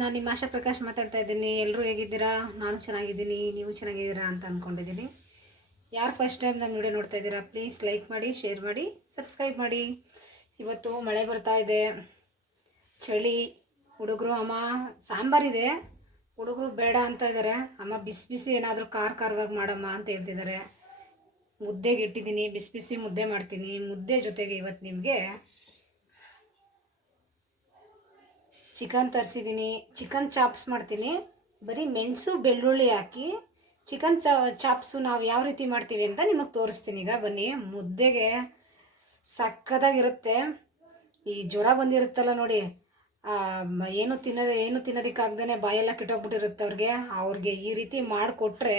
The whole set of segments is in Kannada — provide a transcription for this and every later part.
ನಾನು ನಿಮ್ಮ ಆಶಾ ಪ್ರಕಾಶ್ ಮಾತಾಡ್ತಾ ಇದ್ದೀನಿ. ಎಲ್ಲರೂ ಹೇಗಿದ್ದೀರಾ? ನಾನು ಚೆನ್ನಾಗಿದ್ದೀನಿ. ನೀವು ಚೆನ್ನಾಗಿದ್ದೀರಾ ಅಂತ ಅಂದ್ಕೊಂಡಿದ್ದೀನಿ ಯಾರು ಫಸ್ಟ್ ಟೈಮ್ ನಮ್ಮ ವಿಡಿಯೋ ನೋಡ್ತಾ ಇದ್ದೀರಾ ಪ್ಲೀಸ್ ಲೈಕ್ ಮಾಡಿ ಶೇರ್ ಮಾಡಿ ಸಬ್ಸ್ಕ್ರೈಬ್ ಮಾಡಿ. ಇವತ್ತು ಮಳೆ ಬರ್ತಾ ಇದೆ. ಚಳಿ, ಹುಡುಗರು, ಅಮ್ಮ ಸಾಂಬಾರಿದೆ ಹುಡುಗರು ಬೇಡ ಅಂತ ಇದ್ದಾರೆ ಅಮ್ಮ ಬಿಸಿ ಬಿಸಿ ಏನಾದರೂ ಖಾರ ಖಾರವಾಗಿ ಮಾಡಮ್ಮ ಅಂತ ಹೇಳ್ತಿದ್ದಾರೆ ಮುದ್ದೆಗೆ ಇಟ್ಟಿದ್ದೀನಿ ಬಿಸಿ ಬಿಸಿ ಮುದ್ದೆ ಮಾಡ್ತೀನಿ. ಮುದ್ದೆ ಜೊತೆಗೆ ಇವತ್ತು ನಿಮಗೆ ಚಿಕನ್ ತರಿಸಿದ್ದೀನಿ ಚಿಕನ್ ಚಾಪ್ಸ್ ಮಾಡ್ತೀನಿ. ಬರೀ ಮೆಣಸು, ಬೆಳ್ಳುಳ್ಳಿ ಹಾಕಿ, ಚಿಕನ್ ಚಾ, ಚಾಪ್ಸು ನಾವು ಯಾವ ರೀತಿ ಮಾಡ್ತೀವಿ ಅಂತ ನಿಮಗೆ ತೋರಿಸ್ತೀನಿ. ಈಗ ಬನ್ನಿ, ಮುದ್ದೆಗೆ ಸಕ್ಕದಾಗಿರುತ್ತೆ ಈ ಜ್ವರ ಬಂದಿರುತ್ತಲ್ಲ ನೋಡಿ ಏನು ತಿನ್ನೋದು, ಏನು ತಿನ್ನೋದಕ್ಕಾಗ್ದೇ ಬಾಯೆಲ್ಲ ಕಿಟ್ಟೋಗ್ಬಿಟ್ಟಿರುತ್ತೆ ಅವ್ರಿಗೆ. ಅವ್ರಿಗೆ ಈ ರೀತಿ ಮಾಡಿಕೊಟ್ರೆ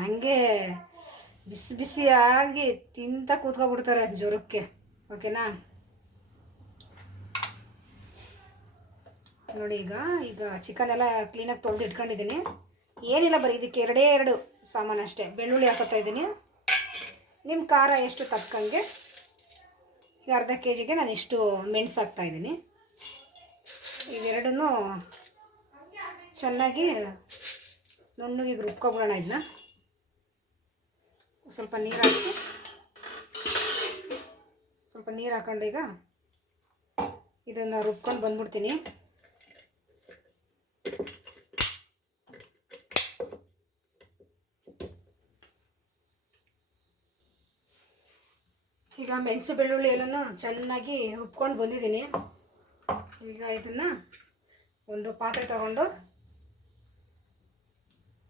ಹಂಗೆ ಬಿಸಿ ಬಿಸಿಯಾಗಿ ತಿಂತ ಕೂತ್ಕೊಬಿಡ್ತಾರೆ ಜ್ವರಕ್ಕೆ ಓಕೆನಾ? ನೋಡಿ ಈಗ ಈಗ ಚಿಕನ್ ಎಲ್ಲ ಕ್ಲೀನಾಗಿ ತೊಳೆದು ಇಟ್ಕೊಂಡಿದ್ದೀನಿ. ಏನಿಲ್ಲ ಬರೀ ಇದಕ್ಕೆ ಎರಡೇ ಎರಡು ಸಾಮಾನು ಅಷ್ಟೇ. ಬೆಳ್ಳುಳ್ಳಿ ಹಾಕೋತಾ ಇದ್ದೀನಿ. ನಿಮ್ಮ ಖಾರ ಎಷ್ಟು ತಕ್ಕಂಗೆ? ಈಗ ಅರ್ಧ ಕೆ ಜಿಗೆ ನಾನು ಇಷ್ಟು ಮೆಣಸು ಹಾಕ್ತಾ ಇದ್ದೀನಿ. ಇವೆರಡನ್ನೂ ಚೆನ್ನಾಗಿ ನುಣ್ಣಗೆ ರುಬ್ಕೊಬಿಡೋಣ ಇದನ್ನ ಸ್ವಲ್ಪ ನೀರು ಹಾಕಿ. ಸ್ವಲ್ಪ ನೀರು ಹಾಕೊಂಡು ಈಗ ಇದನ್ನು ರುಬ್ಕೊಂಡು ಬಂದ್ಬಿಡ್ತೀನಿ. ಈಗ ಮೆಣಸು ಬೆಳ್ಳುಳ್ಳಿ ಎಲ್ಲನೂ ಚೆನ್ನಾಗಿ ರುಬ್ಕೊಂಡು ಬಂದಿದ್ದೀನಿ. ಈಗ ಇದನ್ನು ಒಂದು ಪಾತ್ರೆ ತಗೊಂಡು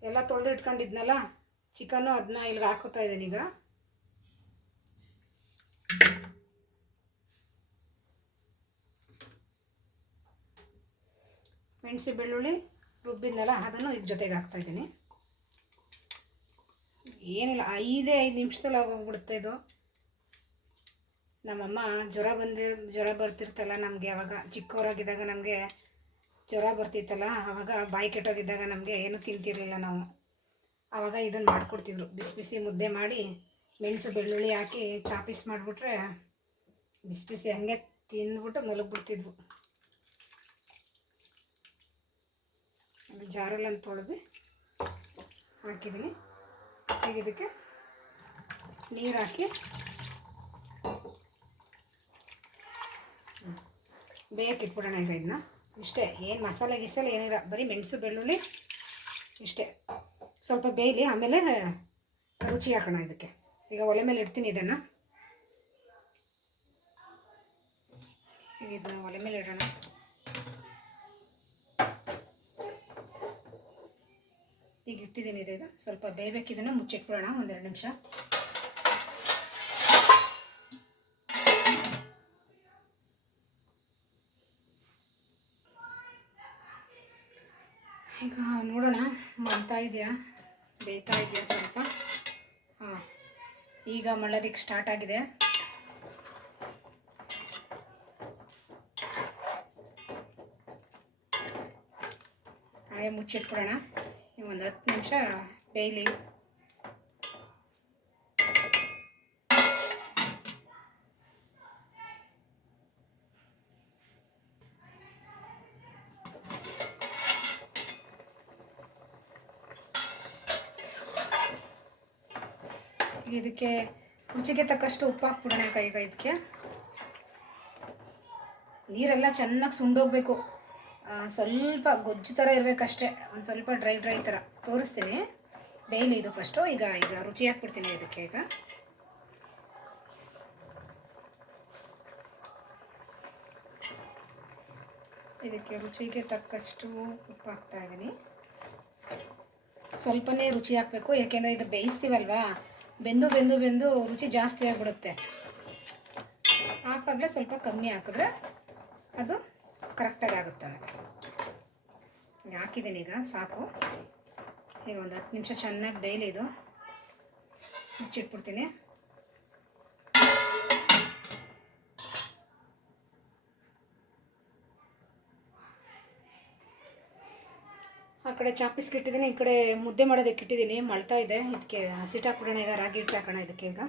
ಎಲ್ಲ ತೊಳೆದು ಇಟ್ಕೊಂಡಿದ್ನಲ್ಲ ಚಿಕನ್ನು ಅದನ್ನ ಇಲ್ಲಿಗೆ ಹಾಕೋತಾ ಇದ್ದೀನಿ ಈಗ. ಮೆಣಸು ಬೆಳ್ಳುಳ್ಳಿ ರುಬ್ಬಿದ್ನಲ್ಲ, ಅದನ್ನು ಈಗ ಜೊತೆಗೆ ಹಾಕ್ತಾ ಇದ್ದೀನಿ. ಏನಿಲ್ಲ, ಐದೇ ಐದು ನಿಮಿಷದಲ್ಲಿ ಆಗೋಗ್ಬಿಡುತ್ತೆ ಇದು. ನಮ್ಮಮ್ಮ ಜ್ವರ ಬಂದಿ, ಜ್ವರ ಬರ್ತಿರ್ತಲ್ಲ ನಮಗೆ ಅವಾಗ. ಚಿಕ್ಕವರಾಗಿದ್ದಾಗ ನಮಗೆ ಜ್ವರ ಬರ್ತಿತ್ತಲ್ಲ ಆವಾಗ ಬಾಯಿ ಕೆಟ್ಟೋಗಿದ್ದಾಗ ನಮಗೆ ಏನೂ ತಿಂತಿರಲಿಲ್ಲ ನಾವು. ಆವಾಗ ಇದನ್ನು ಮಾಡಿಕೊಡ್ತಿದ್ರು. ಬಿಸಿ ಬಿಸಿ ಮುದ್ದೆ ಮಾಡಿ ಮೆಣಸು ಬೆಳ್ಳುಳ್ಳಿ ಹಾಕಿ ಚಾಪೀಸ್ ಮಾಡಿಬಿಟ್ರೆ ಬಿಸಿ ಬಿಸಿ ಹಂಗೆ ತಿಂದ್ಬಿಟ್ಟು ಮಲಗಿಬಿಡ್ತಿದ್ವು. ಜಾರಲ್ಲಂತ ತೊಳೆದು ಹಾಕಿದ್ದೀನಿ ಈಗ ಇದಕ್ಕೆ ನೀರು ಹಾಕಿ ಬೇಯಕ್ಕೆ ಇಟ್ಬಿಡೋಣ ಈಗ ಇದನ್ನ. ಇಷ್ಟೇ, ಏನು ಮಸಾಲೆ ಗಿಸಾಲೆ ಏನಿಲ್ಲ, ಬರೀ ಮೆಣಸು, ಬೆಳ್ಳುಳ್ಳಿ, ಇಷ್ಟೇ. ಸ್ವಲ್ಪ ಬೇಯಲಿ, ಆಮೇಲೆ ರುಚಿ ಹಾಕೋಣ ಇದಕ್ಕೆ. ಈಗ ಒಲೆ ಮೇಲೆ ಇಡ್ತೀನಿ ಇದನ್ನು. ಈಗ ಇದನ್ನ ಒಲೆ ಮೇಲೆ ಇಡೋಣ. ಈಗ ಇಟ್ಟಿದ್ದೀನಿ ಇದು ಸ್ವಲ್ಪ ಬೇಯಬೇಕಿದನ್ನು ಮುಚ್ಚಿಟ್ಬಿಡೋಣ, ಒಂದೆರಡು ನಿಮಿಷ. ಈಗ ನೋಡೋಣ ಮಾಡ್ತಾ ಇದೆಯಾ? ಬೇಯ್ತಾ ಇದೆಯಾ ಸ್ವಲ್ಪ? ಹಾಂ. ಈಗ ಮಳ್ಳೋದಕ್ಕೆ ಸ್ಟಾರ್ಟ್ ಆಗಿದೆ. ಹಾಗೆ ಮುಚ್ಚಿಟ್ಬಿಡೋಣ. ಒಂದು ಹತ್ತು ನಿಮಿಷ ಬೇಯಲಿ. ಇದಕ್ಕೆ ರುಚಿಗೆ ತಕ್ಕಷ್ಟು ಉಪ್ಪು ಹಾಕ್ಬಿಡೋಣ ಈಗ ಇದಕ್ಕೆ. ನೀರೆಲ್ಲ ಚೆನ್ನಾಗಿ ಸುಂಡೋಗ್ಬೇಕು. ಸ್ವಲ್ಪ ಗೊಜ್ಜು ಥರ ಇರಬೇಕಷ್ಟೇ, ಒಂದು ಸ್ವಲ್ಪ ಡ್ರೈ ಡ್ರೈ ಥರ ತೋರಿಸ್ತೀನಿ. ಬೇಯಲಿ ಇದು ಫಸ್ಟು ಈಗ ಈಗ ರುಚಿ ಹಾಕ್ಬಿಡ್ತೀನಿ ಇದಕ್ಕೆ ಈಗ. ಇದಕ್ಕೆ ರುಚಿಗೆ ತಕ್ಕಷ್ಟು ಉಪ್ಪು ಹಾಕ್ತಾ ಇದ್ದೀನಿ ಸ್ವಲ್ಪನೇ ರುಚಿ ಹಾಕಬೇಕು, ಯಾಕೆಂದರೆ ಇದು ಬೇಯಿಸ್ತೀವಲ್ವಾ? ಬೆಂದು ಬೆಂದು ಬೆಂದು ರುಚಿ ಜಾಸ್ತಿ ಆಗಿಬಿಡುತ್ತೆ. ಹಾಕಾಗಲೇ ಸ್ವಲ್ಪ ಕಮ್ಮಿ ಹಾಕಿದ್ರೆ ಅದು ಕರೆಕ್ಟಾಗಿ ಆಗುತ್ತೆ ಹಾಕಿದ್ದೀನಿ ಈಗ, ಸಾಕು. ಈಗ ಒಂದು ಹತ್ತು ನಿಮಿಷ ಚೆನ್ನಾಗಿ ಬೇಯಲಿ ಇದು ಮುಚ್ಚಿಟ್ಬಿಡ್ತೀನಿ. ಕಡೆ ಚಾಪಿಸ್ಗೆ ಇಟ್ಟಿದ್ದೀನಿ ಈ ಕಡೆ ಮುದ್ದೆ ಮಾಡೋದಕ್ಕೆ ಇಟ್ಟಿದ್ದೀನಿ ಮಳ್ತಾ ಇದೆ ಇದಕ್ಕೆ ಹಸಿಟ್ಟು ಹಾಕ್ಬಿಡೋಣ ಈಗ ರಾಗಿ ಹಿಟ್ಟು ಹಾಕೋಣ ಇದಕ್ಕೆ ಈಗ.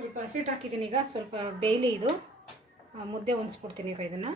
ಸ್ವಲ್ಪ ಹಸಿಟ್ಟು ಹಾಕಿದ್ದೀನಿ ಈಗ. ಸ್ವಲ್ಪ ಬೇಯ್ಲಿ ಇದು. ಮುದ್ದೆ ಹೊಂದಿಸ್ಬಿಡ್ತೀನಿ ಈಗ ಇದನ್ನು.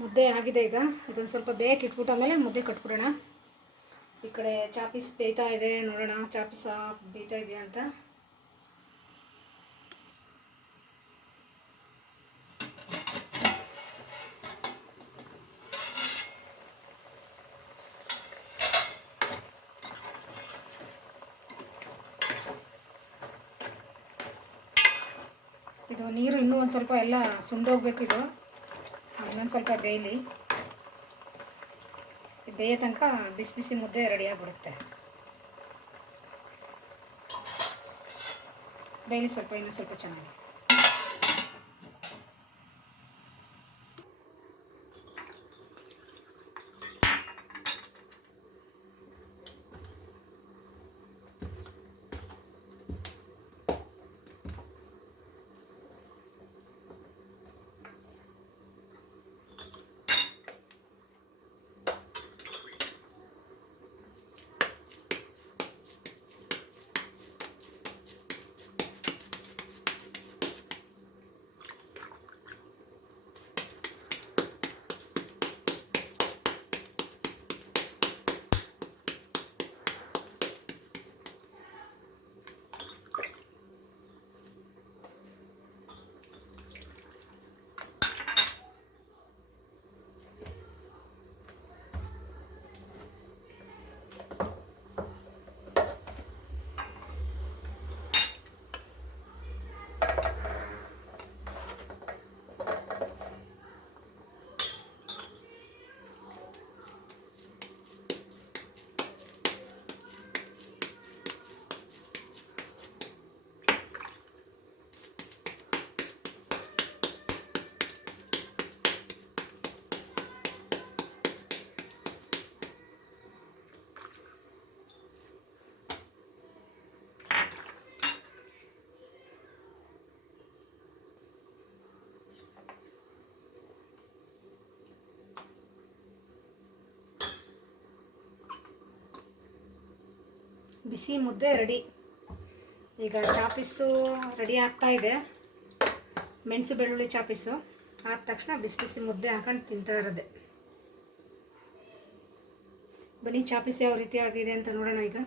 ಮುದ್ದೆ ಆಗಿದೆ ಈಗ. ಇದೊಂದು ಸ್ವಲ್ಪ ಬೇಯಕ್ಕೆ ಇಟ್ಬಿಟ್ಟು ಆಮೇಲೆ ಮುದ್ದೆ ಕಟ್ಬಿಡೋಣ. ಈ ಕಡೆ ಚಾಪೀಸ್ ಬೇಯ್ತಾ ಇದೆ, ನೋಡೋಣ ಚಾಪೀಸ್ ಬೇಯ್ತಾ ಇದೆಯಾ ಅಂತ. ಇದು ನೀರು ಇನ್ನೂ ಒಂದು ಸ್ವಲ್ಪ ಎಲ್ಲ ಸುಂಡೋಗ್ಬೇಕು ಇದು. ಇನ್ನೊಂದು ಸ್ವಲ್ಪ ಬೇಯಲಿ. ಬೇಯ ಬೇಯೋ ತನಕ ಬಿಸಿ ಬಿಸಿ ಮುದ್ದೆ ರೆಡಿಯಾಗ್ಬಿಡುತ್ತೆ. ಬೇಯಲಿ ಸ್ವಲ್ಪ, ಇನ್ನೂ ಸ್ವಲ್ಪ ಚೆನ್ನಾಗಿ. ಬಿಸಿ ಮುದ್ದೆ ರೆಡಿ. ಈಗ ಚಾಪಿಸು ರೆಡಿ ಆಗ್ತಾ ಇದೆ. ಮೆಣಸು ಬೆಳ್ಳುಳ್ಳಿ ಚಾಪಿಸು ಆದ ತಕ್ಷಣ ಬಿಸಿ ಬಿಸಿ ಮುದ್ದೆ ಹಾಕೊಂಡು ತಿಂತಾ ಇರೋದೆ. ಬನ್ನಿ ಚಾಪೀಸ್ ಯಾವ ರೀತಿ ಆಗಿದೆ ಅಂತ ನೋಡೋಣ ಈಗ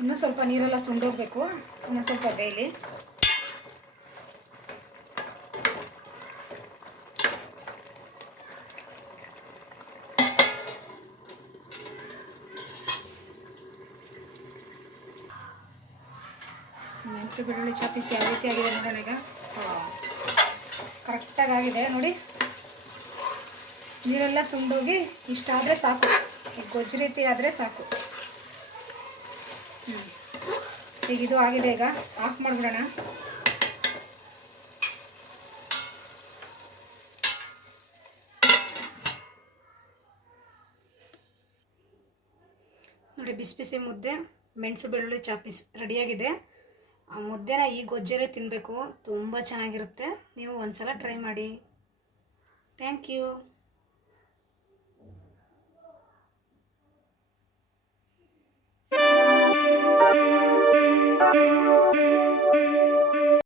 ಇನ್ನೂ ಸ್ವಲ್ಪ ನೀರೆಲ್ಲ ಸುಂಡೋಗ್ಬೇಕು. ಇನ್ನೊಂದು ಸ್ವಲ್ಪ ಬೇಯಲಿ. ಮೆಣಸು ಬೆಳ್ಳುಳ್ಳಿ ಚಾಪಿಸಿ ಯಾವ ರೀತಿ ಆಗಿದೆ ನೋಡೋಣ ಈಗ. ಕರೆಕ್ಟಾಗಿ ಆಗಿದೆ. ನೋಡಿ. ನೀರೆಲ್ಲ ಸುಂಡೋಗಿ ಇಷ್ಟಾದರೆ ಸಾಕು. ಗೊಜ್ಜು ರೀತಿ ಆದರೆ ಸಾಕು. ಹ್ಞೂ ಈಗ ಇದು ಆಗಿದೆ ಈಗ. ಆಫ್ ಮಾಡಿಬಿಡೋಣ. ನೋಡಿ, ಬಿಸಿ ಬಿಸಿ ಮುದ್ದೆ, ಮೆಣಸು ಬೆಳ್ಳುಳ್ಳಿ ಚಾಪಿಸ್ ರೆಡಿಯಾಗಿದೆ. ಆ ಮುದ್ದೆನ ಈ ಗೊಜ್ಜಲ್ಲೇ ತಿನ್ನಬೇಕು ತುಂಬ ಚೆನ್ನಾಗಿರುತ್ತೆ. ನೀವು ಒಂದ್ಸಲ ಟ್ರೈ ಮಾಡಿ. Thank you